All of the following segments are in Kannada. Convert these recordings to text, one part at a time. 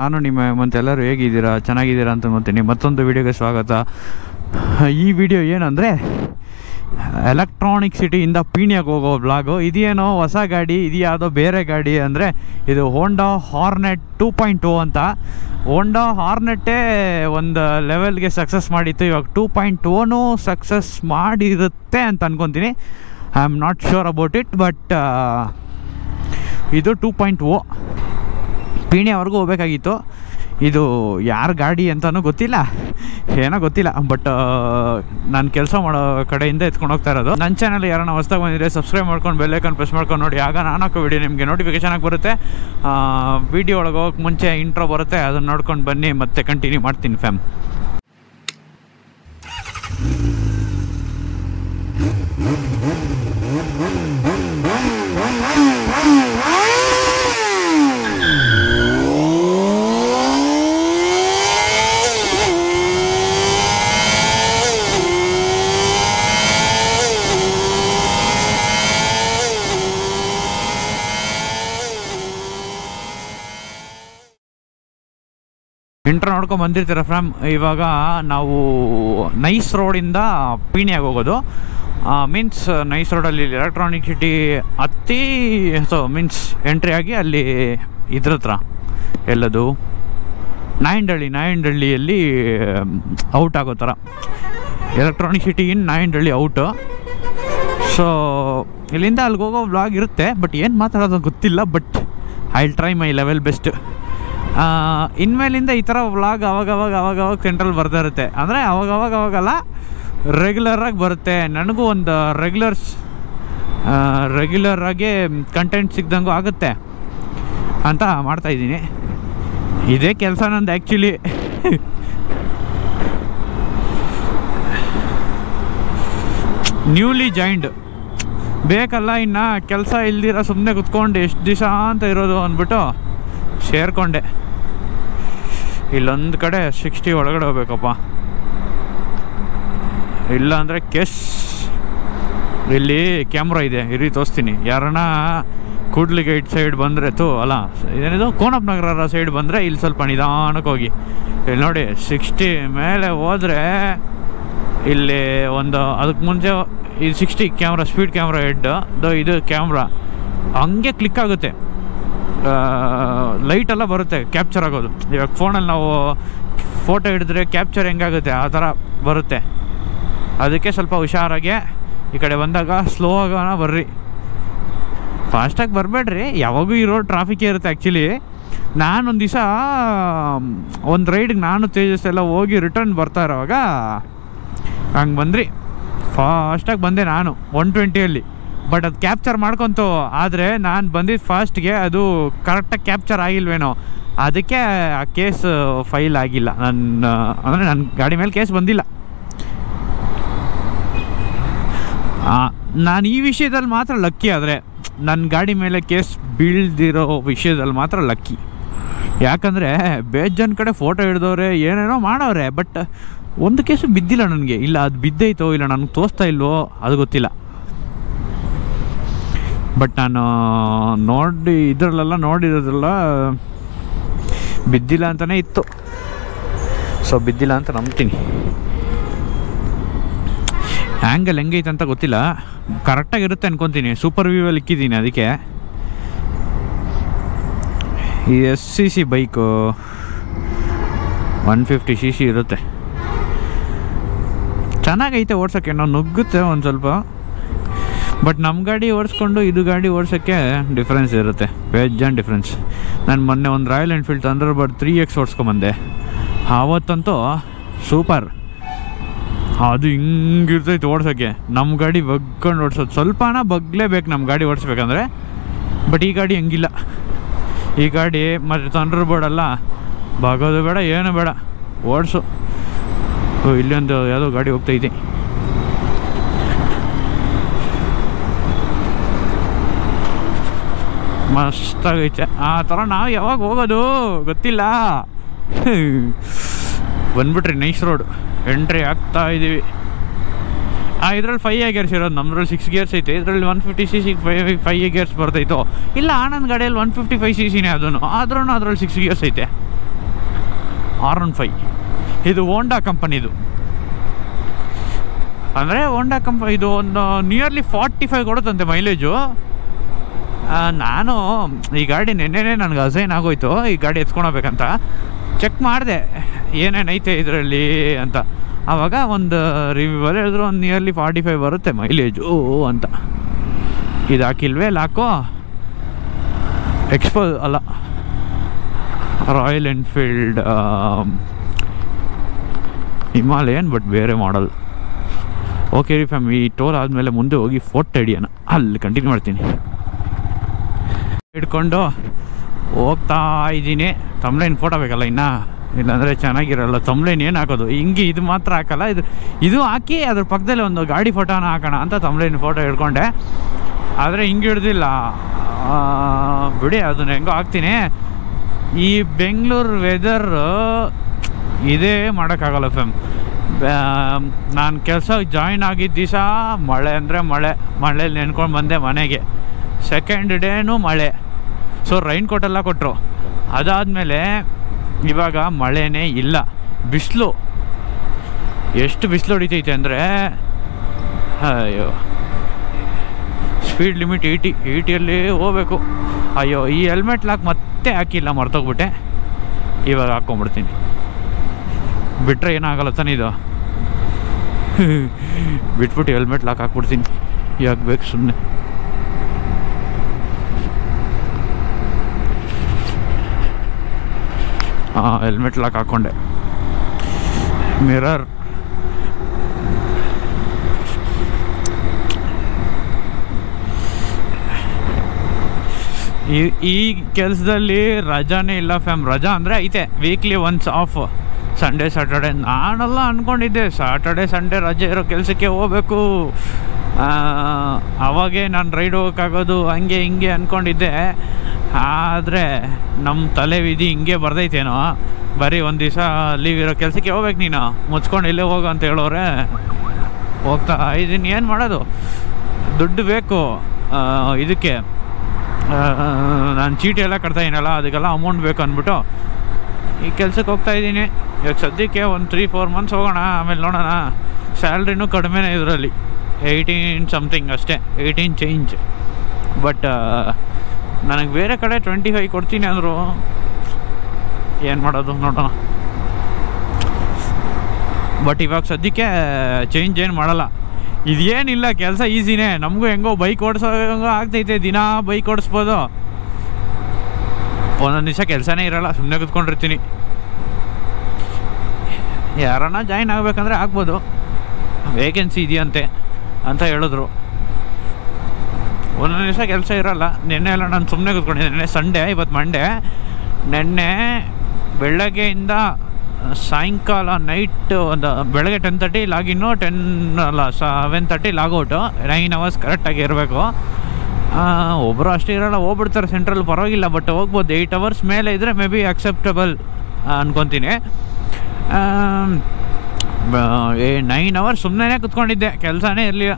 ನಾನು ನಿಮ್ಮ ಹೇಮಂತ್. ಎಲ್ಲರೂ ಹೇಗಿದ್ದೀರಾ? ಚೆನ್ನಾಗಿದ್ದೀರಾ ಅಂತ ಅಂದ್ಕೊತೀನಿ. ಮತ್ತೊಂದು ವಿಡಿಯೋಗೆ ಸ್ವಾಗತ. ಈ ವಿಡಿಯೋ ಏನಂದರೆ ಎಲೆಕ್ಟ್ರಾನಿಕ್ ಸಿಟಿಯಿಂದ ಪೀಣ್ಯಕ್ಕೆ ಹೋಗೋ ಬ್ಲಾಗು. ಇದೇನೋ ಹೊಸ ಗಾಡಿ, ಇದು ಯಾವುದೋ ಬೇರೆ ಗಾಡಿ. ಅಂದರೆ ಇದು ಹೋಂಡಾ ಹಾರ್ನೆಟ್ 2.0 ಅಂತ. ಹೋಂಡಾ ಹಾರ್ನೆಟ್ಟೇ ಒಂದು ಲೆವೆಲ್ಗೆ ಸಕ್ಸಸ್ ಮಾಡಿತ್ತು. ಇವಾಗ 2.0ನೂ ಸಕ್ಸಸ್ ಮಾಡಿರುತ್ತೆ ಅಂತ ಅಂದ್ಕೊತೀನಿ. I am not sure about it, but ಇದು 2.0 ಪೀಣ್ಯವರೆಗೂ ಹೋಗ್ಬೇಕಾಗಿತ್ತು. ಇದು ಯಾರ ಗಾಡಿ ಅಂತಲೂ ಗೊತ್ತಿಲ್ಲ, ಏನೋ ಗೊತ್ತಿಲ್ಲ. ಬಟ್ ನಾನು ಕೆಲಸ ಮಾಡೋ ಕಡೆಯಿಂದ ಎತ್ಕೊಂಡು ಹೋಗ್ತಾ ಇರೋದು. ನನ್ನ ಚಾನಲ್ ಯಾರನ್ನ ಹೊಸ್ದಾಗಿ ಬಂದಿದ್ರೆ ಸಬ್ಸ್ಕ್ರೈಬ್ ಮಾಡ್ಕೊಂಡು ಬೆಲ್ಲೈಕನ್ ಪ್ರೆಸ್ ಮಾಡ್ಕೊಂಡು ನೋಡಿ. ಆಗ ನಾನು ಹಾಕೋ ವಿಡಿಯೋ ನಿಮಗೆ ನೋಟಿಫಿಕೇಶನ್ ಆಗಿ ಬರುತ್ತೆ. ವಿಡಿಯೋ ಒಳಗೆ ಹೋಗೋಕ್ಕೆ ಮುಂಚೆ ಇಂಟ್ರೋ ಬರುತ್ತೆ, ಅದನ್ನು ನೋಡ್ಕೊಂಡು ಬನ್ನಿ, ಮತ್ತೆ ಕಂಟಿನ್ಯೂ ಮಾಡ್ತೀನಿ ಫ್ಯಾಮ್. ಇಂಟ್ರೋ ನೋಡ್ಕೊಂಡು ಬಂದಿರ್ತೀರ ಫ್ಯಾಮ್. ಇವಾಗ ನಾವು ನೈಸ್ ರೋಡಿಂದ ಪೀಣ್ಯಾಗೆ ಹೋಗೋದು. ಮೀನ್ಸ್ ನೈಸ್ ರೋಡಲ್ಲಿ ಎಲೆಕ್ಟ್ರಾನಿಕ್ ಸಿಟಿ ಹತ್ತಿ, ಸೊ ಮೀನ್ಸ್ ಎಂಟ್ರಿ ಆಗಿ ಅಲ್ಲಿ ಇದ್ರ ಹತ್ರ ಎಲ್ಲದು ನಾಯಂಡಹಳ್ಳಿಯಲ್ಲಿ ಔಟ್ ಆಗೋ ಥರ. Electronic city in Nayandahalli out. So ಇಲ್ಲಿಂದ ಅಲ್ಲಿಗೆ ಹೋಗೋ ವ್ಲಾಗ್ ಇರುತ್ತೆ, ಬಟ್ ಏನು ಮಾತಾಡೋದು ಗೊತ್ತಿಲ್ಲ. But I will try my level best. ಇನ್ಮೇಲಿಂದ ಈ ಥರ ವ್ಲಾಗ್ ಅವಾಗವಾಗ ಸೆಂಟ್ರಲ್ಲಿ ಬರ್ತಾ ಇರುತ್ತೆ. ಅಂದರೆ ಅವಾಗಲ್ಲ, ರೆಗ್ಯುಲರಾಗಿ ಬರುತ್ತೆ. ನನಗೂ ಒಂದು ರೆಗ್ಯುಲರಾಗಿ ಕಂಟೆಂಟ್ ಸಿಗ್ದಂಗೂ ಆಗುತ್ತೆ ಅಂತ ಮಾಡ್ತಾಯಿದ್ದೀನಿ. ಇದೇ ಕೆಲಸ ನಂದು ಆ್ಯಕ್ಚುಲಿ. ನ್ಯೂಲಿ ಜಾಯಿಂಡ್ ಬೇಕಲ್ಲ, ಇನ್ನು ಕೆಲಸ ಇಲ್ದಿರ ಸುಮ್ಮನೆ ಕುತ್ಕೊಂಡು ಎಷ್ಟು ದಿವಸ ಅಂತ ಇರೋದು ಅಂದ್ಬಿಟ್ಟು ಸೇರಿಕೊಂಡೆ. ಇಲ್ಲೊಂದು ಕಡೆ 60 ಒಳಗಡೆ ಹೋಗ್ಬೇಕಪ್ಪ, ಇಲ್ಲ ಅಂದರೆ ಕೇಸ್. ಇಲ್ಲಿ ಕ್ಯಾಮ್ರಾ ಇದೆ, ಇರಿ ತೋರಿಸ್ತೀನಿ. ಯಾರನ್ನ ಕೂಡ್ಲಿಗೇಟ್ ಸೈಡ್ ಬಂದರೆ ಅಲ್ಲ ಏನಿದು ಕೋನಪ್ಪ ನಗರ ಸೈಡ್ ಬಂದರೆ ಇಲ್ಲಿ ಸ್ವಲ್ಪ ನಿಧಾನಕ್ಕೆ ಹೋಗಿ. ಇಲ್ಲಿ ನೋಡಿ 60 ಮೇಲೆ ಹೋದರೆ ಇಲ್ಲಿ ಒಂದು ಅದಕ್ಕೆ ಮುಂಚೆ ಇದು 60 ಕ್ಯಾಮ್ರಾ, ಸ್ಪೀಡ್ ಕ್ಯಾಮ್ರಾ ಹೆಡ್ ಇದು ಕ್ಯಾಮ್ರಾ ಹಂಗೆ ಕ್ಲಿಕ್ ಆಗುತ್ತೆ. ಲೈಟೆಲ್ಲ ಬರುತ್ತೆ ಕ್ಯಾಪ್ಚರ್ ಆಗೋದು. ಇವಾಗ ಫೋನಲ್ಲಿ ನಾವು ಫೋಟೋ ಹಿಡಿದ್ರೆ ಕ್ಯಾಪ್ಚರ್ ಹೆಂಗಾಗುತ್ತೆ ಆ ಥರ ಬರುತ್ತೆ. ಅದಕ್ಕೆ ಸ್ವಲ್ಪ ಹುಷಾರಾಗೆ ಈ ಕಡೆ ಬಂದಾಗ ಸ್ಲೋ ಆಗೋಣ ಬರ್ರಿ, ಫಾಸ್ಟಾಗಿ ಬರಬೇಡ್ರಿ. ಯಾವಾಗೂ ಇರೋ ಟ್ರಾಫಿಕ್ಕೇ ಇರುತ್ತೆ ಆ್ಯಕ್ಚುಲಿ. ನಾನೊಂದು ದಿವಸ ಒಂದು ರೈಡ್ಗೆ ನಾನು ತೇಜಸ್ ಎಲ್ಲ ಹೋಗಿ ರಿಟರ್ನ್ ಬರ್ತಾ ಇರೋವಾಗ ಹಂಗೆ ಬಂದ್ರಿ. ಫಾಸ್ಟಾಗಿ ಬಂದೆ ನಾನು 120ಅಲ್ಲಿ. ಬಟ್ ಅದು ಕ್ಯಾಪ್ಚರ್ ಮಾಡ್ಕೊತು. ಆದರೆ ನಾನು ಬಂದಿದ್ದು ಫಾಸ್ಟ್ಗೆ ಅದು ಕರೆಕ್ಟಾಗಿ ಕ್ಯಾಪ್ಚರ್ ಆಗಿಲ್ವೇನೋ, ಅದಕ್ಕೆ ಆ ಕೇಸ್ ಫೈಲ್ ಆಗಿಲ್ಲ. ಅಂದರೆ ನನ್ನ ಗಾಡಿ ಮೇಲೆ ಕೇಸ್ ಬಂದಿಲ್ಲ. ನಾನು ಈ ವಿಷಯದಲ್ಲಿ ಮಾತ್ರ ಲಕ್ಕಿ. ಆದರೆ ನನ್ನ ಗಾಡಿ ಮೇಲೆ ಕೇಸ್ ಬೀಳ್ದಿರೋ ವಿಷಯದಲ್ಲಿ ಮಾತ್ರ ಲಕ್ಕಿ. ಯಾಕಂದರೆ ಬೇಜನ್ ಕಡೆ ಫೋಟೋ ಹಿಡಿದವ್ರೆ, ಏನೇನೋ ಮಾಡವ್ರೆ, ಬಟ್ ಒಂದು ಕೇಸು ಬಿದ್ದಿಲ್ಲ ನನಗೆ. ಇಲ್ಲ ಅದು ಬಿದ್ದೈತೋ ಇಲ್ಲ ನನಗೆ ತೋರಿಸ್ತಾ ಇಲ್ವೋ ಅದು ಗೊತ್ತಿಲ್ಲ. ಬಟ್ ನಾನು ಇದರಲ್ಲೆಲ್ಲ ನೋಡಿರೋದ್ರಲ್ಲ ಬಿದ್ದಿಲ್ಲ ಅಂತಲೇ ಇತ್ತು. ಸೊ ಬಿದ್ದಿಲ್ಲ ಅಂತ ನಂಬ್ತೀನಿ. ಆ್ಯಂಗಲ್ ಹೆಂಗೈತೆ ಅಂತ ಗೊತ್ತಿಲ್ಲ, ಕರೆಕ್ಟಾಗಿರುತ್ತೆ ಅನ್ಕೊತೀನಿ. ಸೂಪರ್ ವ್ಯೂವಲ್ಲಿ ಇಕ್ಕಿದ್ದೀನಿ. ಅದಕ್ಕೆ ಈ SCC ಬೈಕು 150cc ಇರುತ್ತೆ. ಚೆನ್ನಾಗೈತೆ ಓಡ್ಸೋಕ್ಕೆ, ನಾವು ನುಗ್ಗುತ್ತೆ ಒಂದು ಸ್ವಲ್ಪ. ಬಟ್ ನಮ್ಮ ಗಾಡಿ ಓಡಿಸ್ಕೊಂಡು ಇದು ಗಾಡಿ ಓಡಿಸೋಕ್ಕೆ ಡಿಫ್ರೆನ್ಸ್ ಇರುತ್ತೆ, ಬೇಜಾನ್ ಡಿಫ್ರೆನ್ಸ್. ನಾನು ಮೊನ್ನೆ ಒಂದು ರಾಯಲ್ ಎನ್ಫೀಲ್ಡ್ ಥಂಡರ್ಬರ್ಡ್ 3X ಓಡಿಸ್ಕೊಂಬಂದೆ. ಆವತ್ತಂತೂ ಸೂಪರ್. ಅದು ಹಿಂಗಿರ್ತೈತೆ ಓಡ್ಸೋಕ್ಕೆ. ನಮ್ಮ ಗಾಡಿ ಬಗ್ಕೊಂಡು ಓಡಿಸೋದು, ಸ್ವಲ್ಪನ ಬಗ್ಲೇಬೇಕು ನಮ್ಮ ಗಾಡಿ ಓಡಿಸ್ಬೇಕಂದ್ರೆ. ಬಟ್ ಈ ಗಾಡಿ ಹಂಗಿಲ್ಲ. ಈ ಗಾಡಿ ಮತ್ತು ಥಂಡರ್ಬರ್ಡ್ ಅಲ್ಲ, ಬಾಗೋದು ಬೇಡ ಏನು ಬೇಡ, ಓಡಿಸು. ಇಲ್ಲೊಂದು ಯಾವುದೋ ಗಾಡಿ ಹೋಗ್ತೈತೆ. ಮಸ್ತಾಗೈತೆ. ಆ ಥರ ನಾವು ಯಾವಾಗ ಹೋಗೋದು ಗೊತ್ತಿಲ್ಲ. ಬಂದ್ಬಿಟ್ರಿ ನೈಸ್ ರೋಡ್ ಎಂಟ್ರಿ ಆಗ್ತಾ ಇದ್ದೀವಿ. ಇದರಲ್ಲಿ 5 ಗೇರ್ಸ್ ಇರೋದು, ನಮ್ಮದ್ರಲ್ಲಿ 6 ಗೇರ್ಸ್ ಐತೆ. ಇದರಲ್ಲಿ 150cc 5 ಗೇರ್ಸ್ ಬರ್ತೈತೋ ಇಲ್ಲ. ಆನಂದ್ ಗಾಡಿಯಲ್ಲಿ 155cc ಅದನ್ನು, ಆದ್ರೂ ಅದರಲ್ಲಿ 6 ಗೇರ್ಸ್ ಐತೆ. R15 ಇದು ಹೋಂಡಾ ಕಂಪನಿದು. ಅಂದರೆ ಹೋಂಡಾ ಇದು ಒಂದು ನಿಯರ್ಲಿ 45 ಕೊಡುತ್ತಂತೆ ಮೈಲೇಜು. ನಾನು ಈ ಗಾಡಿ ನೆನ್ನೆನೇ ನನಗೆ ಅಸೈನ್ ಆಗೋಯ್ತು ಈ ಗಾಡಿ ಎತ್ಕೊಂಡೋಗ್ಬೇಕಂತ. ಚೆಕ್ ಮಾಡಿದೆ ಏನೇನೈತೆ ಇದರಲ್ಲಿ ಅಂತ. ಆವಾಗ ಒಂದು ರಿವ್ಯೂವಲ್ಲಿ ಹೇಳಿದ್ರು ಒಂದು ನಿಯರ್ಲಿ 45 ಬರುತ್ತೆ ಮೈಲೇಜು ಅಂತ. ಇದು ಹಾಕಿಲ್ವೇ ಲಾಕೋ ಎಕ್ಸ್ಪೋ ಅಲ್ಲ, ರಾಯಲ್ ಎನ್ಫೀಲ್ಡ್ ಹಿಮಾಲಯನ್, ಬಟ್ ಬೇರೆ ಮಾಡಲ್. ಓಕೆ ರೀ ಫ್ಯಾಮ್, ಈ ಟೋಲ್ ಆದಮೇಲೆ ಮುಂದೆ ಹೋಗಿ ಫೋಟೋ ಹಿಡಿಯೋಣ, ಅಲ್ಲಿ ಕಂಟಿನ್ಯೂ ಮಾಡ್ತೀನಿ. ಹಿಡ್ಕೊಂಡು ಹೋಗ್ತಾ ಇದ್ದೀನಿ. ತಮ್ಲೈನ್ ಫೋಟೋ ಬೇಕಲ್ಲ ಇನ್ನು, ಇಲ್ಲಾಂದರೆ ಚೆನ್ನಾಗಿರಲ್ಲ. ತಮ್ಲೈನ್ ಏನು ಹಾಕೋದು, ಹಿಂಗೆ ಇದು ಮಾತ್ರ ಹಾಕಲ್ಲ, ಇದು ಹಾಕಿ ಅದ್ರ ಪಕ್ಕದಲ್ಲಿ ಒಂದು ಗಾಡಿ ಫೋಟೋನ ಹಾಕೋಣ ಅಂತ ತಮ್ಲೈನ್ ಫೋಟೋ ಹಿಡ್ಕೊಂಡೆ. ಆದರೆ ಹಿಂಗೆ ಹಿಡ್ದಿಲ್ಲ ಬಿಡಿ, ಅದನ್ನ ಹೆಂಗೋ ಹಾಕ್ತೀನಿ. ಈ ಬೆಂಗಳೂರು ವೆದರ್ ಇದೇ ಮಾಡೋಕ್ಕಾಗಲ್ಲ ಫ್ಯಾಮ್. ನಾನು ಕೆಲಸಕ್ಕೆ ಜಾಯ್ನ್ ಆಗಿದ್ದ ದಿವಸ ಮಳೆ ಅಂದರೆ ಮಳೇಲಿ ನೆನ್ಕೊಂಡು ಬಂದೆ ಮನೆಗೆ. ಸೆಕೆಂಡ್ ಡೇನೂ ಮಳೆ, ಸೊ ರೈನ್ ಕೋಟೆಲ್ಲ ಕೊಟ್ಟರು. ಅದಾದಮೇಲೆ ಇವಾಗ ಮಳೆನೇ ಇಲ್ಲ, ಬಿಸಿಲು. ಎಷ್ಟು ಬಿಸಿಲು ಹೊಡಿತೈತೆ ಅಂದರೆ ಅಯ್ಯೋ, ಸ್ಪೀಡ್ ಲಿಮಿಟ್ 80 ಹೋಗ್ಬೇಕು. ಅಯ್ಯೋ, ಈ ಹೆಲ್ಮೆಟ್ ಲಾಕ್ ಮತ್ತೆ ಹಾಕಿಲ್ಲ, ಮರ್ತೋಗ್ಬಿಟ್ಟೆ. ಇವಾಗ ಹಾಕ್ಕೊಂಬಿಡ್ತೀನಿ, ಬಿಟ್ಟರೆ ಏನಾಗಲ್ಲ ತಾನೇ ಇದು. ಬಿಟ್ಬಿಟ್ಟು ಹೆಲ್ಮೆಟ್ ಲಾಕ್ ಹಾಕ್ಬಿಡ್ತೀನಿ, ಯಾಕೆ ಬೇಕು ಸುಮ್ಮನೆ. Helmet lock ಹಾಕ್ಕೊಂಡೆ. ಮಿರರ್ ಈ ಕೆಲಸದಲ್ಲಿ ರಜಾನೇ ಇಲ್ಲ ಫ್ಯಾಮ್. ರಜಾ ಅಂದರೆ ಐತೆ, weekly once of, Sunday Saturday. ನಾನೆಲ್ಲ ಅಂದ್ಕೊಂಡಿದ್ದೆ ಸ್ಯಾಟರ್ಡೆ ಸಂಡೇ ರಜೆ ಇರೋ ಕೆಲಸಕ್ಕೆ ಹೋಗ್ಬೇಕು, ಅವಾಗೇ ನಾನು ರೈಡ್ ಹೋಗೋಕ್ಕಾಗೋದು, ಹಂಗೆ ಹಿಂಗೆ ಅಂದ್ಕೊಂಡಿದ್ದೆ. ಆದರೆ ನಮ್ಮ ತಲೆ ವಿಧಿ ಹಿಂಗೆ ಬರ್ದೈತೇನೋ, ಬರೀ ಒಂದು ದಿವಸ ಲೀವ್ ಇರೋ ಕೆಲಸಕ್ಕೆ ಹೋಗ್ಬೇಕು, ನೀನು ಮುಚ್ಕೊಂಡು ಇಲ್ಲೇ ಹೋಗು ಅಂತ ಹೇಳೋರೆ. ಹೋಗ್ತಾ ಇದ್ದೀನಿ, ಏನು ಮಾಡೋದು, ದುಡ್ಡು ಬೇಕು ಇದಕ್ಕೆ. ನಾನು ಚೀಟಿ ಎಲ್ಲ ಕಟ್ತಾಯಿದ್ದೀನಲ್ಲ, ಅದಕ್ಕೆಲ್ಲ ಅಮೌಂಟ್ ಬೇಕು ಅಂದ್ಬಿಟ್ಟು ಈ ಕೆಲಸಕ್ಕೆ ಹೋಗ್ತಾ ಇದ್ದೀನಿ. ಇವಾಗ ಸದ್ಯಕ್ಕೆ ಒಂದು 3-4 ಮಂತ್ಸ್ ಹೋಗೋಣ, ಆಮೇಲೆ ನೋಡೋಣ. ಸ್ಯಾಲ್ರಿನೂ ಕಡಿಮೆನೇ ಇದರಲ್ಲಿ, 18 ಸಮಥಿಂಗ್ ಅಷ್ಟೇ, 18 ಚೇಂಜ್. ಬಟ್ ನನಗೆ ಬೇರೆ ಕಡೆ 25 ಕೊಡ್ತೀನಿ ಅಂದರು. ಏನು ಮಾಡೋದು ನೋಡೋಣ. ಬಟ್ ಇವಾಗ ಸದ್ಯಕ್ಕೆ ಚೇಂಜ್ ಏನು ಮಾಡಲ್ಲ. ಇದೇನಿಲ್ಲ, ಕೆಲಸ ಈಸಿನೇ. ನಮಗೂ ಹೆಂಗೋ ಬೈಕ್ ಓಡಿಸೋ ಆಗ್ತೈತೆ, ದಿನ ಬೈಕ್ ಓಡಿಸ್ಬೋದು. ಒಂದೊಂದು ದಿವಸ ಕೆಲಸನೇ ಇರೋಲ್ಲ, ಸುಮ್ಮನೆ ಕೂತ್ಕೊಂಡಿರ್ತೀನಿ. ಯಾರನ್ನ ಜಾಯಿನ್ ಆಗಬೇಕಂದ್ರೆ ಆಗ್ಬೋದು, ವೇಕೆನ್ಸಿ ಇದೆಯಂತೆ ಅಂತ ಹೇಳಿದ್ರು. ಒಂದೊಂದು ದಿವಸ ಕೆಲಸ ಇರೋಲ್ಲ. ನೆನ್ನೆ ಎಲ್ಲ ನಾನು ಸುಮ್ಮನೆ ಕೂತ್ಕೊಂಡಿದ್ದೆ. ನೆನ್ನೆ ಸಂಡೇ, ಇವತ್ತು ಮಂಡೇ. ನೆನ್ನೆ ಬೆಳಗ್ಗೆಯಿಂದ ಸಾಯಂಕಾಲ ನೈಟ್ ಒಂದು ಬೆಳಗ್ಗೆ 10:30 ಲಾಗಿನ್ನು, 7:30 ಲಾಗೌಟು. 9 hours ಕರೆಕ್ಟಾಗಿ ಇರಬೇಕು. ಒಬ್ಬರು ಅಷ್ಟೇ ಇರೋಲ್ಲ, ಹೋಗ್ಬಿಡ್ತಾರೆ ಸೆಂಟ್ರಲ್, ಪರವಾಗಿಲ್ಲ. ಬಟ್ ಹೋಗ್ಬೋದು, 8 hours ಮೇಲೆ ಇದ್ದರೆ ಮೇ ಬಿ ಅಕ್ಸೆಪ್ಟಬಲ್ ಅನ್ಕೊತೀನಿ. 9 hours ಸುಮ್ಮನೆ ಕೂತ್ಕೊಂಡಿದ್ದೆ, ಕೆಲಸನೇ ಇರಲಿಲ್ಲ.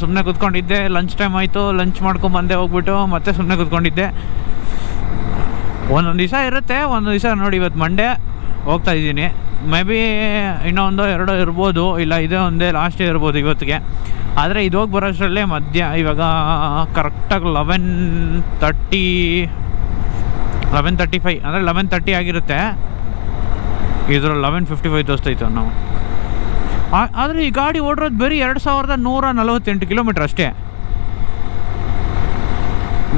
ಸುಮ್ಮನೆ ಕೂತ್ಕೊಂಡಿದ್ದೆ. ಲಂಚ್ ಟೈಮ್ ಆಯಿತು, ಲಂಚ್ ಮಾಡ್ಕೊಂಬಂದೆ, ಹೋಗ್ಬಿಟ್ಟು ಮತ್ತೆ ಸುಮ್ಮನೆ ಕೂತ್ಕೊಂಡಿದ್ದೆ. ಒಂದೊಂದು ದಿವಸ ಇರುತ್ತೆ, ಒಂದೊಂದು ದಿವಸ ನೋಡಿ ಇವತ್ತು ಮಂಡೇ ಹೋಗ್ತಾ ಇದ್ದೀನಿ. ಮೇ ಬಿ ಇನ್ನೊಂದು 2 ಇರ್ಬೋದು, ಇಲ್ಲ ಇದೇ ಒಂದೇ ಲಾಸ್ಟೇ ಇರ್ಬೋದು ಇವತ್ತಿಗೆ. ಆದರೆ ಇದು ಹೋಗಿ ಬರೋಷ್ಟರಲ್ಲೇ ಇವಾಗ ಕರೆಕ್ಟಾಗಿ 11:35 ಅಂದರೆ 11:30 ಆಗಿರುತ್ತೆ. ಇದರಲ್ಲಿ 11:55 ತೋರಿಸ್ತೈತೆ ನಾವು. ಆದರೆ ಈ ಗಾಡಿ ಓಡಿರೋದು ಬರೀ 2148 ಕಿಲೋಮೀಟ್ರ್ ಅಷ್ಟೇ.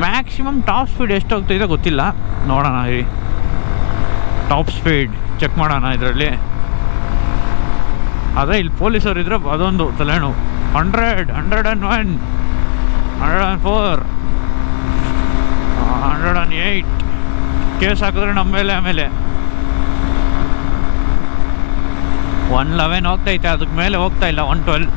ಮ್ಯಾಕ್ಸಿಮಮ್ ಟಾಪ್ ಸ್ಪೀಡ್ ಎಷ್ಟು ಹೋಗ್ತೈತೆ ಗೊತ್ತಿಲ್ಲ, ನೋಡೋಣ ಇರಿ. ಟಾಪ್ ಸ್ಪೀಡ್ ಚೆಕ್ ಮಾಡೋಣ ಇದರಲ್ಲಿ. ಆದರೆ ಇಲ್ಲಿ ಪೊಲೀಸರು ಇದ್ದರೆ ಅದೊಂದು ತಲೆನೋವು. 100, 101, 104, 108 ಕೇಸ್ ಹಾಕಿದ್ರೆ ನಮ್ಮ ಮೇಲೆ. ಆಮೇಲೆ 111 ಹೋಗ್ತೈತೆ, ಅದಕ್ಕೆ ಮೇಲೆ ಹೋಗ್ತಾ ಇಲ್ಲ. 112,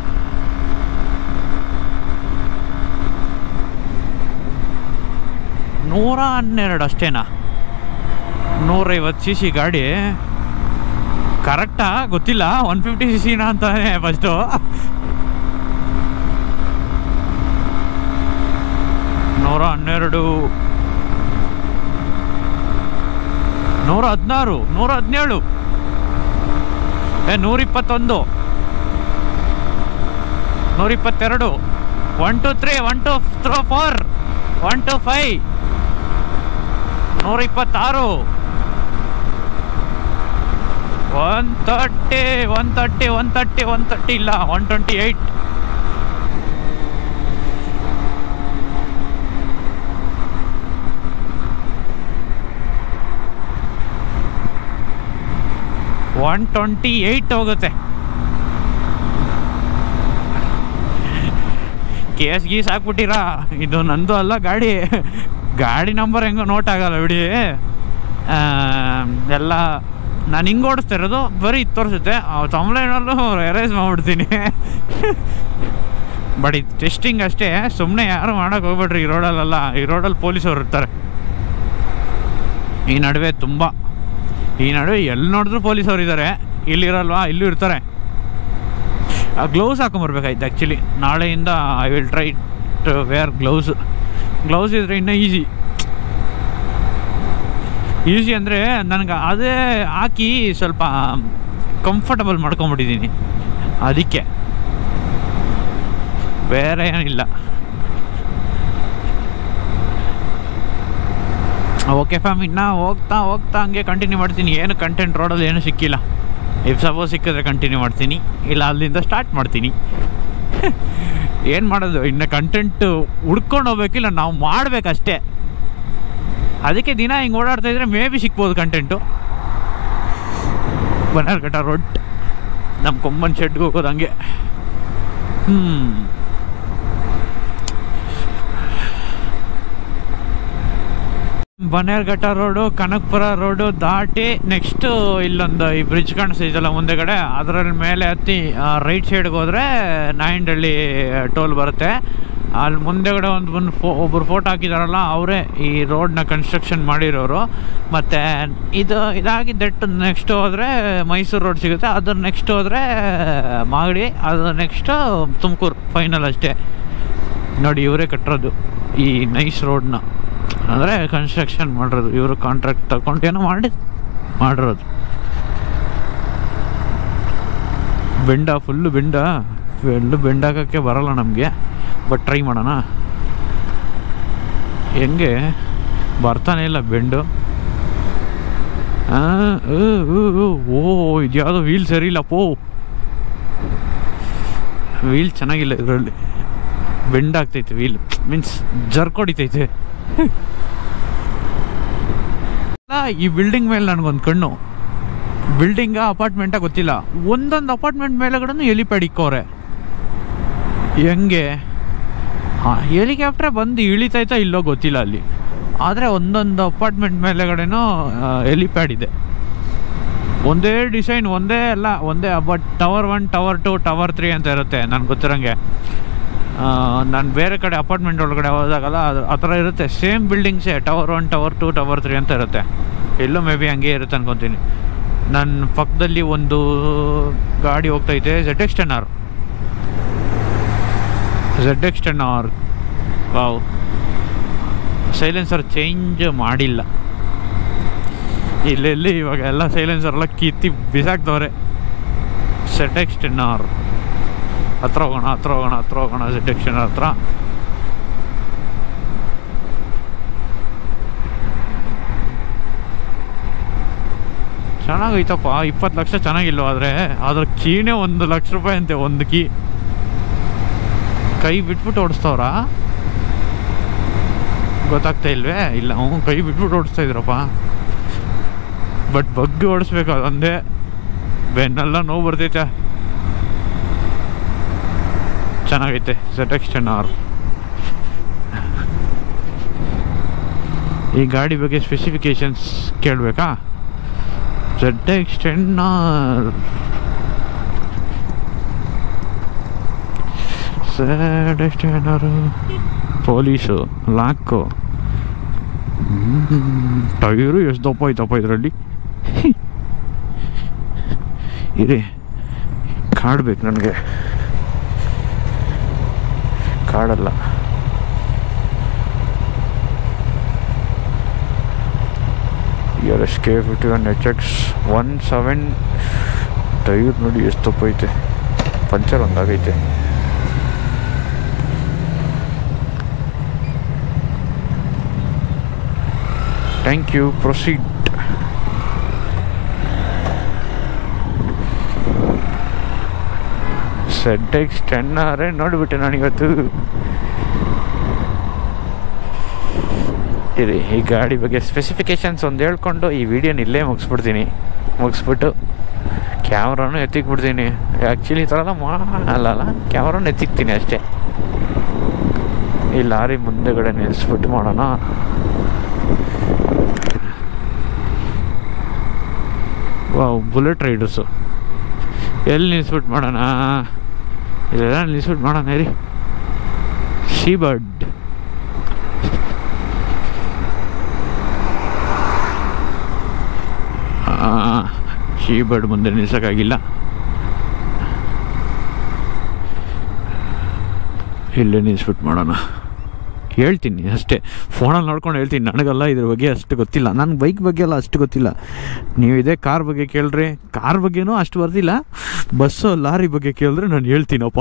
112 ಅಷ್ಟೇನಾ? 150 cc ಗಾಡಿ ಕರೆಕ್ಟಾ ಗೊತ್ತಿಲ್ಲ. 150 cc ಅಂತಾನೆ ಫಸ್ಟು. 112, 116, 117 121, 122, 1 2 3, 1 2 4, 1 2 5, 126, 130, 130, 130, 130 ಇಲ್ಲ 128, 128 ಹೋಗುತ್ತೆ. ಕೇಸ್ ಗೀಸ್ ಹಾಕ್ಬಿಟ್ಟಿರಾ? ಇದು ನಂದು ಅಲ್ಲ ಗಾಡಿ, ಗಾಡಿ ನಂಬರ್ ಹೆಂಗೋ ನೋಟ್ ಆಗಲ್ಲ ಬಿಡಿ. ಎಲ್ಲ ನಾನು ಹಿಂಗೆ ಓಡಿಸ್ತಾ ಇರೋದು, ಬರೀ ಇದು ತೋರಿಸುತ್ತೆ. ತಮಿಳ್ನಾಡಲ್ಲೂ ಎರೇಸ್ ಮಾಡಿಬಿಡ್ತೀನಿ. ಬಟ್ ಇದು ಟೆಸ್ಟಿಂಗ್ ಅಷ್ಟೇ, ಸುಮ್ಮನೆ ಯಾರು ಮಾಡೋಕೆ ಹೋಗ್ಬೇಡ್ರಿ. ಈ ರೋಡಲ್ಲೆಲ್ಲ, ಈ ರೋಡಲ್ಲಿ ಪೊಲೀಸವ್ರು ಇರ್ತಾರೆ. ಈ ನಡುವೆ ಎಲ್ಲಿ ನೋಡಿದ್ರು ಪೊಲೀಸವ್ರು ಇದ್ದಾರೆ. ಇಲ್ಲಿರಲ್ವಾ? ಇಲ್ಲೂ ಇರ್ತಾರೆ. ಗ್ಲೌಸ್ ಹಾಕೊಂಬರ್ಬೇಕಾಯ್ತು ಆ್ಯಕ್ಚುಲಿ. ನಾಳೆಯಿಂದ I will try to wear gloves ಇದ್ರೆ ಇನ್ನೂ ಈಸಿ ಅಂದರೆ ನನಗೆ ಅದೇ ಹಾಕಿ ಸ್ವಲ್ಪ ಕಂಫರ್ಟಬಲ್ ಮಾಡ್ಕೊಂಬಿಟ್ಟಿದ್ದೀನಿ, ಅದಕ್ಕೆ ಬೇರೆ ಏನಿಲ್ಲ. ಓಕೆ ಫ್ಯಾಮ್, ಇನ್ನು ಹೋಗ್ತಾ ಹಂಗೆ ಕಂಟಿನ್ಯೂ ಮಾಡ್ತೀನಿ. ಏನು ಕಂಟೆಂಟ್ ರೋಡಲ್ಲಿ ಏನೂ ಸಿಕ್ಕಿಲ್ಲ. ಇಫ್ ಸಪೋಸ್ ಸಿಕ್ಕಿದ್ರೆ ಕಂಟಿನ್ಯೂ ಮಾಡ್ತೀನಿ, ಇಲ್ಲ ಅಲ್ಲಿಂದ ಸ್ಟಾರ್ಟ್ ಮಾಡ್ತೀನಿ. ಏನು ಮಾಡೋದು, ಇನ್ನು ಕಂಟೆಂಟ್ ಹುಡ್ಕೊಂಡು ಹೋಗ್ಬೇಕಿಲ್ಲ, ನಾವು ಮಾಡಬೇಕಷ್ಟೇ. ಅದಕ್ಕೆ ದಿನ ಹಿಂಗೆ ಓಡಾಡ್ತಾಯಿದ್ರೆ ಮೇ ಬಿ ಸಿಗ್ಬೋದು ಕಂಟೆಂಟು. ಬನ್ನೇರುಘಟ್ಟ ರೋಡ್, ನಮ್ಮ ಕೊಂಬನ್ ಶೆಡ್ಗೆ ಹೋಗೋದು ಹಂಗೆ. ಬನ್ನೇರುಘಟ್ಟ ರೋಡು, ಕನಕಪುರ ರೋಡು ದಾಟಿ ನೆಕ್ಸ್ಟು ಇಲ್ಲೊಂದು ಈ ಬ್ರಿಡ್ಜ್ ಕಾಣಿಸ್ತಿದ್ದಲ್ಲ ಮುಂದೆಗಡೆ, ಅದರಲ್ಲಿ ಮೇಲೆ ಹತ್ತಿ ರೈಟ್ ಸೈಡ್ಗೆ ಹೋದರೆ ನಾಯಂಡಹಳ್ಳಿ ಟೋಲ್ ಬರುತ್ತೆ. ಅಲ್ಲಿ ಮುಂದೆಗಡೆ ಒಬ್ಬರು ಫೋಟೋ ಹಾಕಿದಾರಲ್ಲ, ಅವರೇ ಈ ರೋಡ್ನ ಕನ್ಸ್ಟ್ರಕ್ಷನ್ ಮಾಡಿರೋರು. ಮತ್ತು ಇದಾಗಿ ನೆಕ್ಸ್ಟ್ ಹೋದರೆ ಮೈಸೂರು ರೋಡ್ ಸಿಗುತ್ತೆ. ಅದ್ರ ನೆಕ್ಸ್ಟ್ ಹೋದರೆ ಮಾಗಡಿ, ಅದು ನೆಕ್ಸ್ಟು ತುಮಕೂರು, ಫೈನಲ್ ಅಷ್ಟೇ. ನೋಡಿ, ಇವರೇ ಕಟ್ಟಿರೋದು ಈ ನೈಸ್ ರೋಡ್ನ, ಅಂದರೆ ಕನ್ಸ್ಟ್ರಕ್ಷನ್ ಮಾಡಿರೋದು ಇವರು. ಕಾಂಟ್ರಾಕ್ಟ್ ತಗೊಂಡು ಏನೋ ಮಾಡಿರೋದು. ಫುಲ್ಲು ಬೆಂಡ್ ಹಾಕೋಕ್ಕೆ ಬರೋಲ್ಲ ನಮಗೆ, ಬಟ್ ಟ್ರೈ ಮಾಡೋಣ. ಹೆಂಗೆ ಬರ್ತಾನೆ ಇಲ್ಲ ಬೆಂಡು. ಇದು ಯಾವುದೋ ವೀಲ್ ಸರಿ ಇಲ್ಲಪ್ಪೋ, ವೀಲ್ ಚೆನ್ನಾಗಿಲ್ಲ ಇದರಲ್ಲಿ. ಬೆಂಡ್ ಆಗ್ತೈತೆ ವೀಲ್, ಮೀನ್ಸ್ ಜರ್ಕ್ ಹೊಡಿತೈತೆ. ಈ ಬಿಲ್ಡಿಂಗ್ ಮೇಲೆ ನನಗೊಂದು ಕಣ್ಣು. ಬಿಲ್ಡಿಂಗಾ ಅಪಾರ್ಟ್ಮೆಂಟಾ ಗೊತ್ತಿಲ್ಲ, ಒಂದೊಂದು ಅಪಾರ್ಟ್ಮೆಂಟ್ ಮೇಲೆಗಡೆ ಹೆಲಿಪ್ಯಾಡ್ ಇಕ್ಕವ್ರೆ. ಹೆಂಗೆ ಹೆಲಿಕಾಪ್ಟ್ರೆ ಬಂದು ಇಳಿತೈತಾ ಇಲ್ಲೋ ಗೊತ್ತಿಲ್ಲ ಅಲ್ಲಿ, ಆದರೆ ಒಂದೊಂದು ಅಪಾರ್ಟ್ಮೆಂಟ್ ಮೇಲೆಗಡೆನೂ ಹೆಲಿಪ್ಯಾಡ್ ಇದೆ. ಒಂದೇ ಡಿಸೈನ್, ಒಂದೇ ಬಟ್ ಟವರ್ 1, ಟವರ್ 2, ಟವರ್ 3 ಅಂತ ಇರುತ್ತೆ ನನಗೆ ಗೊತ್ತಿರೋಂಗೆ. ನಾನು ಬೇರೆ ಕಡೆ ಅಪಾರ್ಟ್ಮೆಂಟ್ ಒಳಗಡೆ ಹೋದಾಗಲ್ಲ ಆ ಥರ ಇರುತ್ತೆ. ಸೇಮ್ ಬಿಲ್ಡಿಂಗ್ಸೇ, ಟವರ್ 1, ಟವರ್ 2, ಟವರ್ 3 ಅಂತ ಇರುತ್ತೆ. ಎಲ್ಲೋ ಮೇ ಬಿ ಹಂಗೆ ಇರುತ್ತೆ ಅನ್ಕೊತೀನಿ. ನನ್ನ ಪಕ್ಕದಲ್ಲಿ ಒಂದು ಗಾಡಿ ಹೋಗ್ತೈತೆ, ZX10R. ವಾವ್, ಸೈಲೆನ್ಸರ್ ಚೇಂಜ್ ಮಾಡಿಲ್ಲ. ಇಲ್ಲೆಲ್ಲಿ ಇವಾಗ ಎಲ್ಲ ಸೈಲೆನ್ಸರ್ ಎಲ್ಲ ಕಿತ್ತಿ ಬಿಸಾಕ್ತವ್ರೆ. ZX10R ಹತ್ರ ಹೋಗೋಣ. ZX10R ಹತ್ರ ಚೆನ್ನಾಗೈತಪ್ಪ. 20 ಲಕ್ಷ ಚೆನ್ನಾಗಿಲ್ವ? ಆದರೆ ಅದ್ರ ಕೀನೇ 1 ಲಕ್ಷ ರೂಪಾಯಿ ಅಂತೆ, ಒಂದು ಕೀ. ಕೈ ಬಿಟ್ಬಿಟ್ಟು ಓಡಿಸ್ತವ್ರ? ಗೊತ್ತಾಗ್ತಾ ಇಲ್ವೇ? ಇಲ್ಲ, ಕೈ ಬಿಟ್ಬಿಟ್ಟು ಓಡಿಸ್ತಾ ಇದ್ರಪ್ಪ. ಬಟ್ ಬಗ್ಗೆ ಓಡಿಸ್ಬೇಕು, ಅದೊಂದೇ. ಬೆನ್ನೆಲ್ಲ ನೋವು ಬರ್ತೈತೆ. ಚೆನ್ನಾಗೈತೆ ZX10R. ಈ ಗಾಡಿ ಬಗ್ಗೆ ಸ್ಪೆಸಿಫಿಕೇಶನ್ಸ್ ಕೇಳಬೇಕಾ? ZX10R police lock. ಟೈರು ಎಷ್ಟು ದಪ್ಪ ಐತಪ್ಪ ಇದರಲ್ಲಿ. ಇರಿ, ಕಾಡ್ಬೇಕು ನನಗೆ. ಕಾಡಲ್ಲ, RSK51 HX 17 ಟೈರ್ ನೋಡಿ ಎಷ್ಟು ತಪ್ಪೈತೆ, ಪಂಚರ್ ಒಂದಾಗೈತೆ. Thank you, proceed. ZX10R ನೋಡಿಬಿಟ್ಟೆ ನಾನಿವತ್ತು. ಇರಿ, ಈ ಗಾಡಿ ಬಗ್ಗೆ ಸ್ಪೆಸಿಫಿಕೇಶನ್ಸ್ ಒಂದು ಹೇಳ್ಕೊಂಡು ಈ ವಿಡಿಯೋನ ಇಲ್ಲೇ ಮುಗಿಸ್ಬಿಟ್ಟು ಕ್ಯಾಮ್ರಾನು ಎತ್ತಿಕ್ಬಿಡ್ತೀನಿ. ಆ್ಯಕ್ಚುಲಿ ಈ ಥರ ಎಲ್ಲ ಮಾಡಲ್ಲ, ಕ್ಯಾಮ್ರಾನು ಎತ್ತಿಕ್ತೀನಿ ಅಷ್ಟೇ. ಈ ಲಾರಿ ಮುಂದೆಗಡೆ ನಿಲ್ಲಿಸ್ಬಿಟ್ಟು ಮಾಡೋಣ. ವಾವ್, ಬುಲೆಟ್ ರೈಡರ್ಸು ಎಲ್ಲಿ ನಿಲ್ಲಿಸ್ಬಿಟ್ಟು ಮಾಡೋಣ? ಇಲ್ಲೆಲ್ಲ ನಿಲ್ಲಿಸ್ಬಿಟ್ಟು ಮಾಡೋಣ ರೀ. ಶೀಬರ್ಡ್ ಮುಂದೆ ನಿಲ್ಸೋಕ್ಕಾಗಿಲ್ಲ. ಇಲ್ಲೇ ನಿಲ್ಲಿಸ್ಬಿಟ್ಟು ಮಾಡೋಣ. ಹೇಳ್ತೀನಿ ಅಷ್ಟೇ, ಫೋನಲ್ಲಿ ನೋಡ್ಕೊಂಡು ಹೇಳ್ತೀನಿ. ನನಗೆಲ್ಲ ಇದ್ರ ಬಗ್ಗೆ ಅಷ್ಟು ಗೊತ್ತಿಲ್ಲ, ನನ್ನ ಬೈಕ್ ಬಗ್ಗೆ ಎಲ್ಲ ಅಷ್ಟು ಗೊತ್ತಿಲ್ಲ. ನೀವು ಇದೇ ಕಾರ್ ಬಗ್ಗೆ ಕೇಳ್ರಿ, ಕಾರ್ ಬಗ್ಗೆನೂ ಅಷ್ಟು ಬರ್ತಿಲ್ಲ. ಬಸ್ಸು ಲಾರಿ ಬಗ್ಗೆ ಕೇಳಿದ್ರೆ ನಾನು ಹೇಳ್ತೀನಪ್ಪ.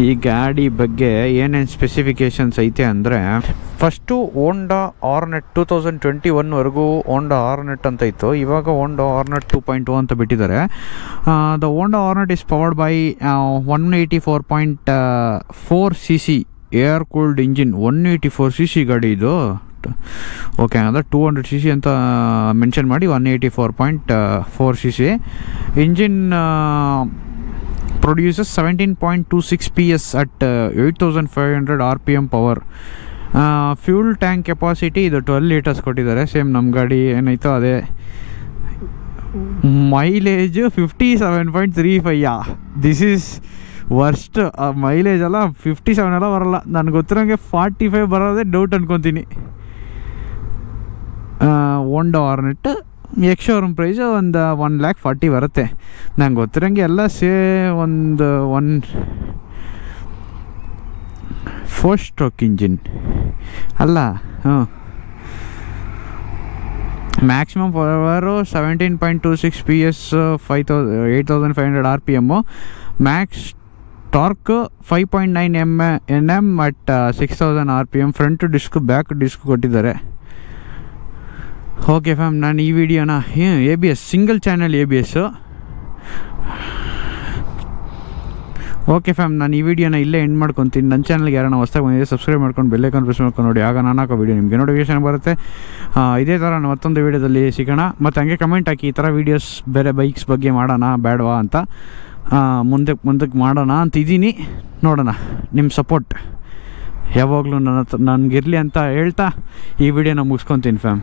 ಈ ಗಾಡಿ ಬಗ್ಗೆ ಏನೇನು ಸ್ಪೆಸಿಫಿಕೇಷನ್ಸ್ ಐತೆ ಅಂದರೆ, ಫಸ್ಟು ಹೋಂಡಾ ಹಾರ್ನೆಟ್ 2021ವರೆಗೂ ಹೋಂಡಾ ಹಾರ್ನೆಟ್ ಅಂತ ಇತ್ತು. ಇವಾಗ ಹೋಂಡಾ ಹಾರ್ನೆಟ್ 2.0 ಅಂತ ಬಿಟ್ಟಿದ್ದಾರೆ. The Honda Hornet is powered by 184.4 cc air cooled engine. 184 cc ಗಾಡಿ ಇದು. ಓಕೆ, ಅಂದರೆ 200 cc ಅಂತ ಮೆನ್ಷನ್ ಮಾಡಿ 184.4 cc. Engine produces 17.26 PS at 8500 RPM power. Fuel tank capacity ಇದು 12 ಲೀಟರ್ಸ್ ಕೊಟ್ಟಿದ್ದಾರೆ. ಸೇಮ್ ನಮ್ಮ ಗಾಡಿ ಏನೈತೋ ಅದೇ. Mileage 57.35. This is worst. Mileage ಎಲ್ಲ 57 ಎಲ್ಲ ಬರೋಲ್ಲ. ನನಗೆ ಗೊತ್ತಿರೋಂಗೆ 45 ಬರೋದೇ ಡೌಟ್ ಅನ್ಕೊತೀನಿ. Honda Hornet ex showroom price ಒಂದು 140,000 ಬರುತ್ತೆ. ನಂಗೆ ಗೊತ್ತಿರೋಂಗೆ ಎಲ್ಲ ಒಂದು 4 ಸ್ಟ್ರೋಕ್ ಇಂಜಿನ್ ಅಲ್ಲ. Maximum power 17.26 PS, 8500 RPM. Max torque 5.9 Nm at 6000 RPM. Front disc, back disc ಕೊಟ್ಟಿದ್ದಾರೆ. ಓಕೆ ಫ್ಯಾಮ್, ನಾನು ಈ ವಿಡಿಯೋನ ABS single channel ABS. Okay fam, ನಾನು ಈ ವಿಡಿಯೋನ ಇಲ್ಲೇ ಎಂಡ್ ಮಾಡ್ಕೊತೀನಿ. ನನ್ನ ಚಾನಲ್ಗೆ ಯಾರನ್ನ ಹೊಸ್ದಾಗಿ ಬಂದಿದೆ ಸಬ್ಸ್ಕ್ರೈಬ್ ಮಾಡ್ಕೊಂಡು ಬೆಲ್ಲೈಕಾನ್ ಪ್ರೆಸ್ ಮಾಡ್ಕೊಂಡು ನೋಡಿ. ಆಗ ನಾನು ಹಾಕೋ ವೀಡಿಯೋ ನಿಮಗೆ ನೋಟಿಫಿಕೇಶನ್ ಬರುತ್ತೆ. ಇದೇ ಥರ ಮತ್ತೊಂದು ವೀಡಿಯೋದಲ್ಲಿ ಸಿಗೋಣ. ಮತ್ತು ಹಂಗೆ ಕಮೆಂಟ್ ಹಾಕಿ, ಈ ಥರ ವೀಡಿಯೋಸ್ ಬೇರೆ ಬೈಕ್ಸ್ ಬಗ್ಗೆ ಮಾಡೋಣ ಬೇಡವಾ ಅಂತ. ಮುಂದಕ್ಕೆ ಮಾಡೋಣ ಅಂತಿದ್ದೀನಿ. ನೋಡೋಣ, ನಿಮ್ಮ ಸಪೋರ್ಟ್ ಯಾವಾಗಲೂ ನನಗಿರಲಿ ಅಂತ ಹೇಳ್ತಾ ಈ ವಿಡಿಯೋನ ಮುಗಿಸ್ಕೊತೀನಿ ಫ್ಯಾಮ್.